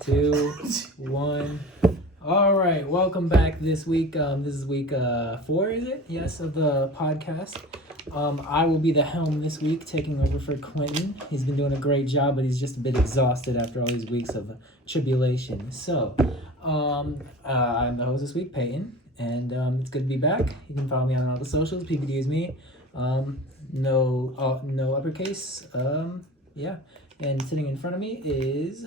2, 1. All right, welcome back this week. This is week 4, is it? Yes, of the podcast. I will be the helm this week, taking over for Quentin. He's been doing a great job, but he's just a bit exhausted after all these weeks of tribulation. So, I'm the host this week, Peyton, and it's good to be back. You can follow me on all the socials. PPD is me. No uppercase. Yeah. And sitting in front of me is...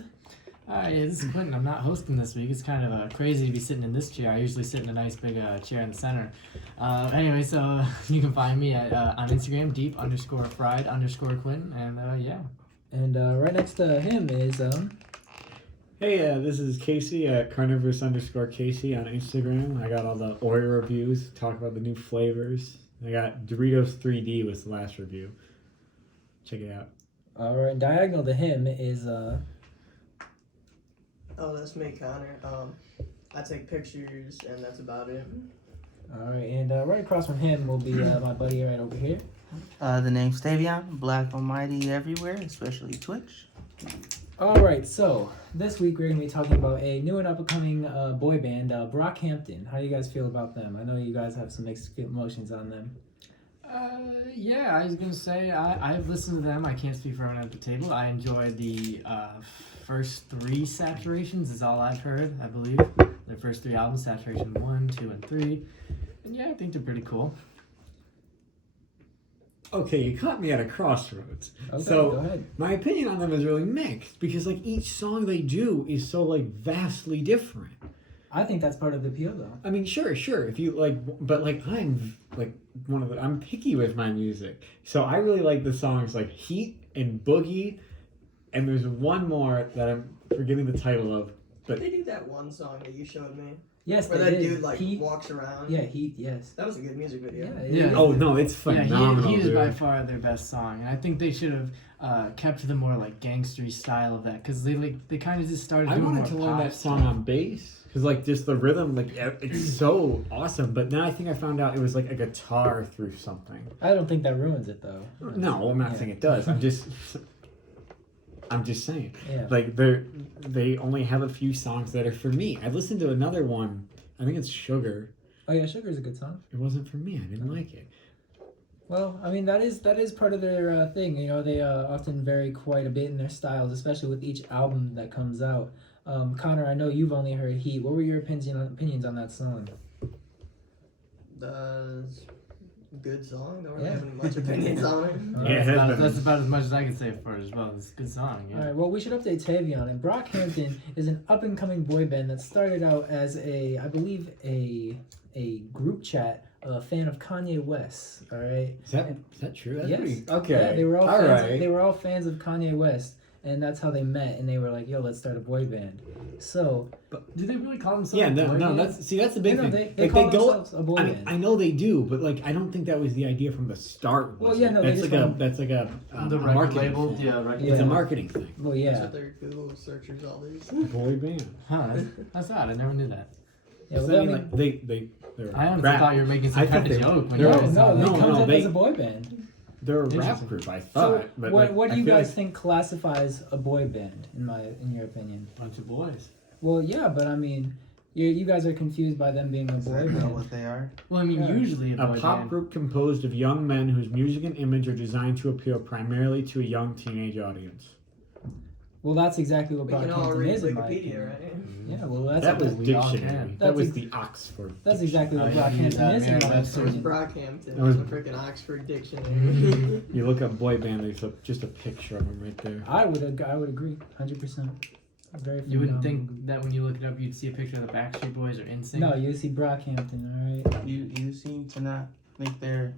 Hi, this is Quentin. I'm not hosting this week. It's kind of crazy to be sitting in this chair. I usually sit in a nice big chair in the center. Anyway, so you can find me at on Instagram, deep_fried_Quentin, and yeah. And right next to him is... Hey, this is Casey at carnivorous_Casey on Instagram. I got all the Oreo reviews, talk about the new flavors. I got Doritos 3D was the last review. Check it out. All right, diagonal to him is... Oh, that's me, Connor. I take pictures, and that's about it. All right, and right across from him will be my buddy right over here. The name's Tavion, Black Almighty everywhere, especially Twitch. All right, so this week we're going to be talking about a new and up-and-coming boy band, Brockhampton. How do you guys feel about them? I know you guys have some mixed emotions on them. Yeah, I was going to say, I've listened to them. I can't speak for everyone at the table. I enjoyed the first 3 Saturations is all I've heard, I believe. Their first 3 albums, Saturation 1, 2, and 3. And yeah, I think they're pretty cool. Okay, you caught me at a crossroads. Okay, so go ahead. my opinion on them is really mixed because like each song they do is so like vastly different. I think that's part of the appeal, though. I mean, sure. If you like, but like I'm like I'm picky with my music, so I really like the songs like Heat and Boogie, and there's one more that I'm forgetting the title of. But They do that one song that you showed me, Yes, where they that did. dude like Heat. walks around. Yeah, Heat, yes. That was a good music video. Yeah, it Yeah. is. oh no, it's Yeah, phenomenal. Heat is dude. by far their best song. And I think they should have kept the more like gangstery style of that, because they kind of just started I doing wanted more to learn pop that song on bass because like just the rhythm, like it's so awesome. But now I think I found out it was like a guitar through something. I don't think that ruins it, though. No, I'm not saying it does. I'm just saying. Yeah. Like they only have a few songs that are for me. I listened to another one. I think it's Sugar. Oh, yeah, Sugar's a good song. It wasn't for me. I didn't like it. Well, I mean, that is part of their thing. You know, they often vary quite a bit in their styles, especially with each album that comes out. Connor, I know you've only heard Heat. What were your opinions on that song? Good song. Don't really Yeah. have any much opinions on it. Yeah, it has been. That's about as much as I can say for it as well. It's a good song. Yeah. All right, well, we should update Tavion. And Brockhampton is an up-and-coming boy band that started out as I believe, a group chat fan of Kanye West. All right. Is that true? That's Yes. pretty, okay. Yeah, they were all All fans. right. They were all fans of Kanye West, and that's how they met. And they were like, "Yo, let's start a boy band." So, Do they really call themselves? Yeah, a boy no, band? that's the big no, thing. they Like, call go. themselves a boy I mean, band. I know they do, but like I don't think that was the idea from the start. Well, was yeah, it? no, they that's just like want- a the record marketing label. thing. Yeah, right. Yeah. It's a marketing thing. Well, That's yeah. what their Google searchers all these. Boy band. Huh? That's odd. I never knew that. Yeah, So, well, I mean, like they're I honestly rap. thought you were making some I kind thought of they- joke when they're- you no, were no, saying it no, that. comes no, up they- as a boy band. They're a rap Interesting. group, I So, thought. But what like, do you I feel guys like- think classifies a boy band in your opinion? Bunch of boys. Well, yeah, but I mean, you guys are confused by them being a Is boy that not band. what they are? Well, I mean, Yeah. usually a A boy pop band. group composed of young men whose music and image are designed to appeal primarily to a young teenage audience. Well, that's exactly what We can all Brockhampton read is in my Wikipedia, opinion. right? Yeah, well, that's That was we all dictionary. can. That That's was ex- the Oxford. That's exactly what Oh, yeah, use Brockhampton that is in my Merriam-Webster. So was opinion. Brockhampton. That was- The freaking Oxford Dictionary. You look up boy band, there's just a picture of them right there. I would agree, 100%. Very. You wouldn't phenomenal. think that when you look it up, you'd see a picture of the Backstreet Boys or NSYNC. No, you see Brockhampton, all right. You seem to not think they're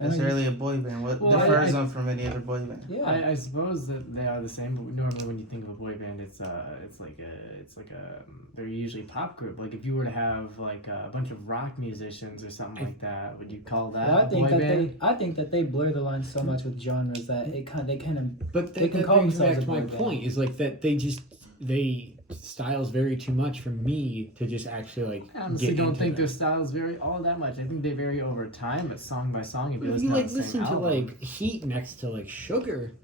I mean- necessarily a boy band. What Well, differs I- them from any other boy band? Yeah. I suppose that they are the same, but normally when you think of a boy band, it's like a they're usually a pop group. Like if you were to have like a bunch of rock musicians or something like that, would you call that Well, a boy band? I think that they blur the line so much with genres that they kind of But They that, can that call brings back themselves to a my boy band. point is like that they styles vary too much for me to just actually like I honestly get don't into think them. their styles vary all that much. I think they vary over time, but song by song, if But you if listen you to like the same listen to album, like Heat next to like Sugar,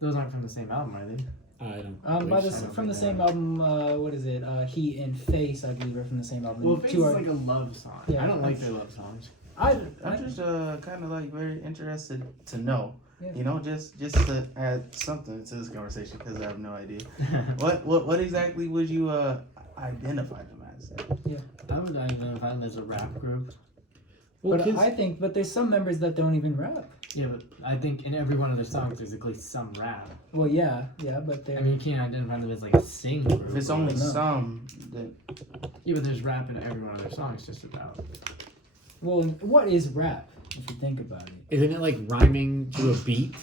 those aren't from the same album, are they? I don't. By believe the, so. from the same album, what is it? Heat and Face, I believe, are from the same album. Well, Face Two is are- like a love song. Yeah. I don't like their love songs. I'm just kind of like very interested to know. Yeah. You know, just to add something to this conversation because I have no idea. What exactly would you identify them as? I would identify them as a rap group. Well, But 'cause- I think, but there's some members that don't even rap. Yeah, but I think in every one of their songs there's at least some rap. Well, yeah, but they're. I mean, you can't identify them as like a sing group. If it's only No. some, then Yeah, but there's rap in every one of their songs just about. Well, what is rap? If you think about it. Isn't it like rhyming to a beat?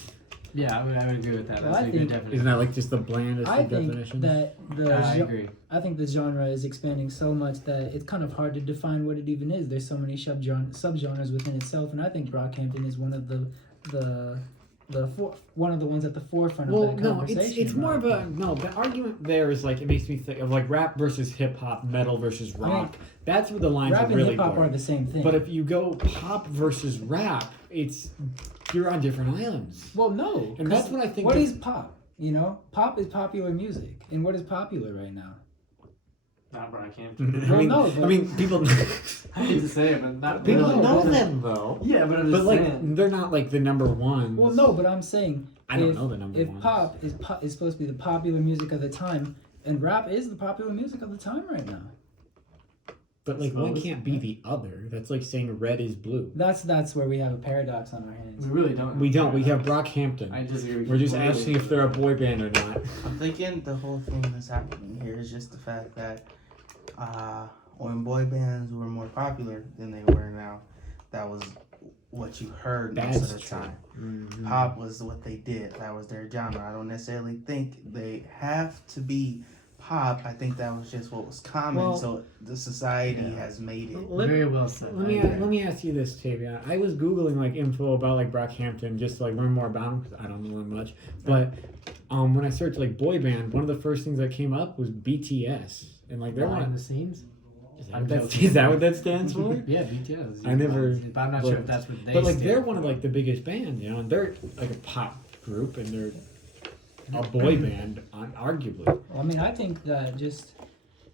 Yeah, I would agree with that. Well, That's I a good think- definition. Isn't that like just the blandest I of think definitions? that I agree. I think the genre is expanding so much that it's kind of hard to define what it even is. There's so many subgenres within itself, and I think Brockhampton is one of the one of the ones at the forefront Well, of that no, conversation. it's more of a no. The argument there is like it makes me think of like rap versus hip hop, metal versus rock. I mean, That's where the lines rap are and really hip hop blurred. are the same thing. But if you go pop versus rap, you're on different islands. well, no, And that's what I think. What that- is pop? You know, pop is popular music, and what is popular right now? Not Brockhampton. Well, no, but- I mean, people I hate to say it, but not people really. know them though. Yeah, but I'm But just like, saying. they're not like the number ones. Well, no, but I'm saying I don't if- know the number If ones. pop is supposed to be the popular music of the time, and rap is the popular music of the time right now. But like, one Suppose. can't be the other. That's like saying red is blue. That's where we have a paradox on our hands. We really don't. We don't. We have Brockhampton. I disagree. We're just completely. asking if they're a boy band or not. I'm thinking the whole thing that's happening here is just the fact that when boy bands were more popular than they were now, that was what you heard most That's of the true. time. Mhm. Pop was what they did. That was their genre. I don't necessarily think they have to be pop. I think that was just what was common. Well, so the society yeah. has made it. Very well said. Let me ask you this, Tavian. I was googling like info about like Brockhampton just to like learn more about them because I don't know them much. But when I searched like boy band, one of the first things that came up was BTS, and like they're Behind one. the scenes. Is that what that stands for? Yeah, BTS. I never But I'm not sure if looked. that's what they. But like stand they're for. one of like the biggest bands, you know, and they're like a pop group, and they're a boy band, arguably. Well, I mean, I think that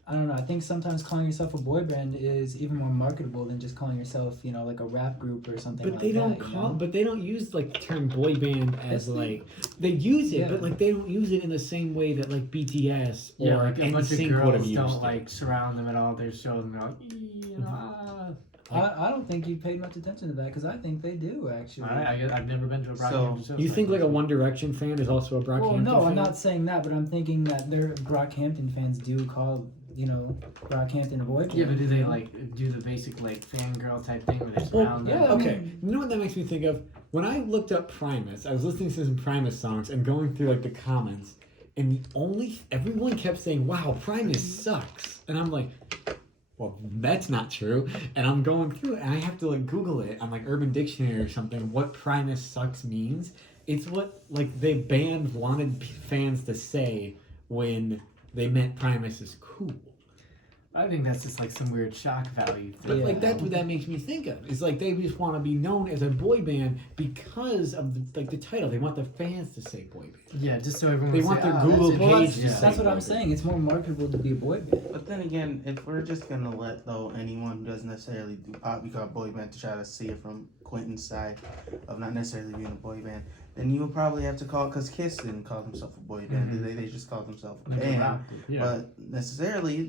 I don't know. I think sometimes calling yourself a boy band is even more marketable than just calling yourself, you know, like a rap group or something. But like they don't that, you call. know? But they don't use like the term boy band Yes, as they- like they use it, Yeah. but like they don't use it in the same way that like BTS or Yeah, like a bunch of NSYNC would have girls used don't it. like surround them at all their shows and they're like, you know, I don't think you paid much attention to that because I think they do actually. Alright, I guess I've never been to a Brockhampton show. You so think I like a can't- One Direction fan is also a Brockhampton Well, no, fan? I'm not saying that, but I'm thinking that their Brockhampton fans do call, you know, Brockhampton a boy band. Yeah, but do you they know? like do the basic like fangirl type thing where they Well, surround yeah, them? Okay, you know what that makes me think of? When I looked up Primus, I was listening to some Primus songs and going through like the comments, and everyone kept saying, "Wow, Primus sucks," and I'm like, "Well, that's not true." And I'm going through it, and I have to like Google it on like Urban Dictionary or something. What Primus sucks means? It's what like the band wanted fans to say when they meant Primus is cool. I think that's just like some weird shock value thing. But Yeah. like that's what that makes me think of. It's like they just want to be known as a boy band because of the title. They want the fans to say boy band. Yeah, just so everyone They would want say, their "Oh, Google that's page interesting." to Yeah. say That's what boy I'm band. saying. It's more marketable to be a boy band. But then again, if we're just gonna let though anyone who doesn't necessarily do pop be called boy band to try to see it from Quentin's side of not necessarily being a boy band, then you would probably have to call because Kiss didn't call themselves a boy band. Mhm. They just called themselves a Like a band. rap group, yeah. But necessarily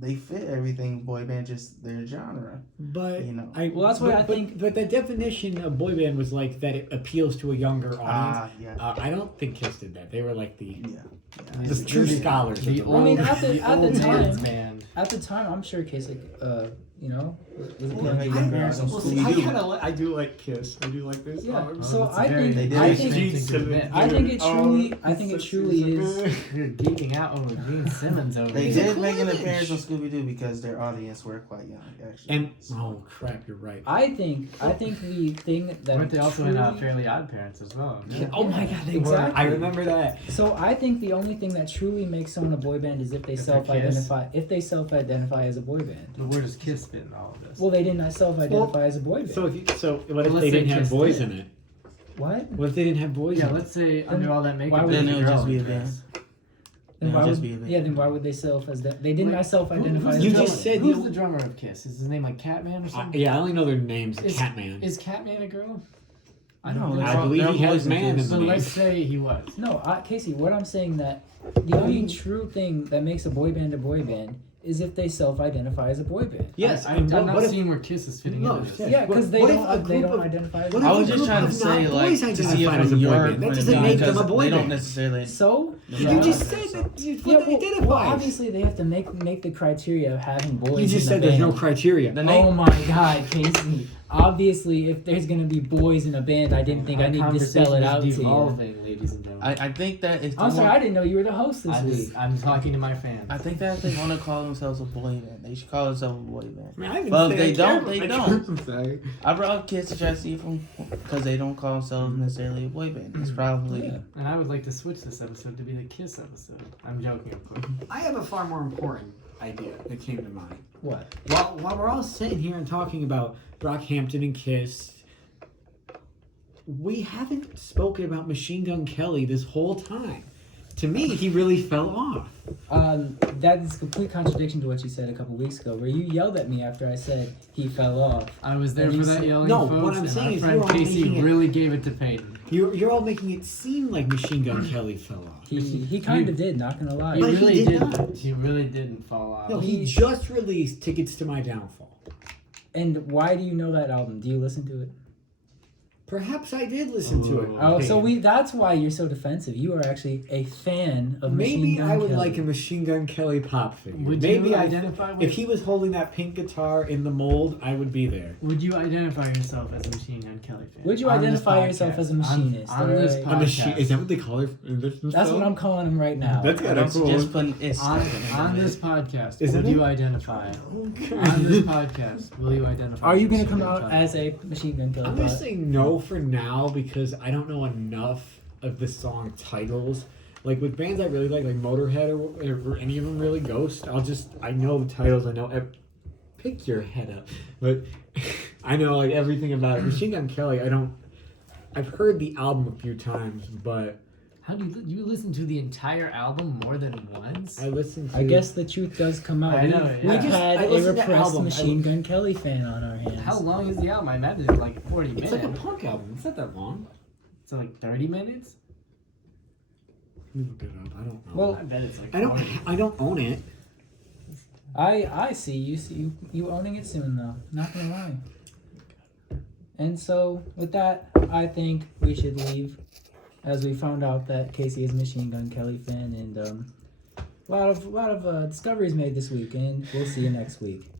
they fit everything boy band, just their genre. But You know. Well, that's why I think- But the definition of boy band was like that it appeals to a younger audience. Yeah. I don't think Kiss did that. They were like the Yeah. just true scholars of The the old, I mean, road. at the old time- man's band. At the time, I'm sure Kasich, you know, was Well, appealing they to make younger comparisons audience. to Scooby-Doo. I do like Kiss. I do like this. Yeah, Oh, so that's I very- think They did I make think Gene Simmons. I think it truly is. You're geeking out over Gene Simmons over They He's a here. did make an Coolidge. appearance on Scooby Doo because their audience were quite young, actually. And oh crap, you're right. I think the thing that Weren't they also in truly- Fairly Odd Parents as well? Yeah. Oh my god, they Exactly. were. I remember that. So I think the only thing that truly makes someone a boy band is if they If they're self-identify. If they self-identify as a boy band. But where does Kiss fit in all of this? Well, they did not self-identify as a boy band. So what if Well, they let's say didn't have Kiss boys did. in it? What? What if they didn't have boys yeah, in it? let's say under all that makeup, why would there's it a girl just be in a band? Kiss. Then It'll why just would, be a band. yeah, then why would they they didn't Wait, self-identify who's as the You a drummer? just said Who's you- the drummer of Kiss? Is his name like Catman or something? Yeah, I only know their names. Is- Catman. Is Catman a girl? I No, don't they're know. I all- believe they're he has boys and man in kids. the So name. let's say he was. No, Casey, what I'm saying that the only true thing that makes a boy band is if they self-identify as a boy band. Yes, I'm and not what if- seeing where Kiss is fitting No, into this. shit. Yeah, because What if a they group don't of- identify as what a if I boy was a just group trying to of say, not like, boys to see it identify as from a boy your band. That point of doesn't view, make them a because boy they don't band. necessarily. So You just said that you yeah, what they well, identify. obviously they have to make the criteria of having boys. You just in said the there's band. no criteria. The name- Oh my God, Casey! Obviously, if there's gonna be boys in a band, I didn't think I Our needed to spell it conversation out is to you. devolving, ladies and gentlemen. I think that if they I'm sorry, want- I didn't know you were the host this week. I'm talking to my fans. I think that if they want to call themselves a boy band, they should call themselves a boy band. I mean, I didn't Well, say if they I care don't, about they my don't. I'm sorry. I brought up Kids to try to see from because they don't call themselves necessarily a boy band. It's probably Yeah. And I would like to switch this episode to be the Kiss episode. I'm joking, of course. I have a far more important idea that came to mind. What? While we're all sitting here and talking about Brockhampton and Kiss, we haven't spoken about Machine Gun Kelly this whole time. To me, he really fell off. That is a complete contradiction to what you said a couple weeks ago, where you yelled at me after I said he fell off. I was there And for you that said- yelling, No, folks, what I'm and saying our is friend you're all Casey making it- really gave it to Peyton. You're all making it seem like Machine Gun Kelly fell off. He kind of did, not gonna lie. He But he really did didn't. not. He really didn't fall off. No, he just released Tickets to My Downfall. And why do you know that album? Do you listen to it? Perhaps I did listen to it. Oh, so Okay. that's why you're so defensive. You are actually a fan of Machine Maybe Gun I would Kelly. like a Machine Gun Kelly pop figure. Would Maybe you I- identify with? If he was holding that pink guitar in the mold, I would be there. Would you identify yourself as a Machine Gun Kelly fan? Would you On this identify yourself podcast? as a machinist, On this alright? podcast. A machine? Is that what they call it? That's what I'm calling him right now. That's I kind of don't cool. suggest putting is On this podcast, Is would it? you identify? Okay. On this podcast, will you identify? Are you as gonna a come Machine out Gun Kelly? as a Machine Gun Kelly? I'm gonna bot? say no for now because I don't know enough of the song titles. Like with bands I really like Motorhead or any of them really, Ghost. I know the titles. I know. Pick your head up, but I know like everything about it. Machine Gun Kelly. I've heard the album a few times, but How do you listen to the entire album more than once? I listened to. I guess the truth does come out. I know, We've yeah. had I a listened to repressed album. Machine Gun Kelly fan on our hands. How long is the album? I imagine it's like 40 It's minutes. like a punk album. It's not that long. So like 30 minutes? Let me look it up. I don't know. Well, I bet it's like I 40. don't own it. I see you owning it soon though. Not gonna lie. And so with that, I think we should leave, as we found out that Casey is a Machine Gun Kelly fan, and a lot of discoveries made this week, and we'll see you next week.